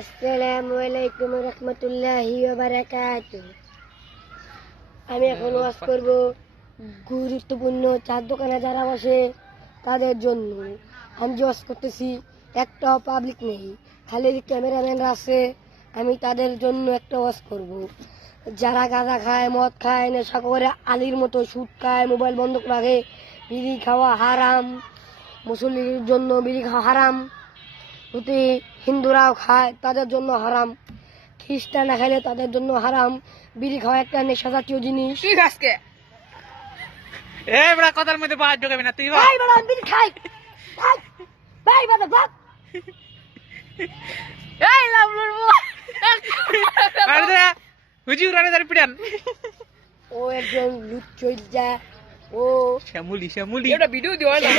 আসসালামু আলাইকুম ওয়া রাহমাতুল্লাহি ওয়া বারাকাতুহু। আমি এখন ওয়াজ করব গুরুত্বপূর্ণ চার দোকানে যারা বসে তাদের জন্য। আমি যে ওয়াজ করতেছি একটাও পাবলিক নেই, খালি ক্যামেরাম্যানরা আছে। আমি তাদের জন্য একটা ওয়াজ করব। যারা গাঁজা খায়, মদ খায়, নেশা করে, আলীর মতো সুদ খায়, মোবাইল বন্ধক রাখে, বিড়ি খাওয়া হারাম, মুসল্লির জন্য বিড়ি খাওয়া হারাম, যদি হিন্দুরাও খায় তাদের জন্য হারাম, খ্রিস্টানরা খাইলে তাদের জন্য হারাম। বিড়ি খাওয়া একটা নেশা জাতীয় জিনিস। তুই আজকে এই বড় কথার মধ্যে বাদ ঢোকাবি না তুই। ভাই বড় বিড়ি খাই ভাই, ভাই বড় বাপ এই লাভলুর বউ আরে দা হুজুর আরে দাঁড়ি পিটান। ও একজন লুচ্চইজা, ও শ্যামুলি এটা ভিডিও দিও না।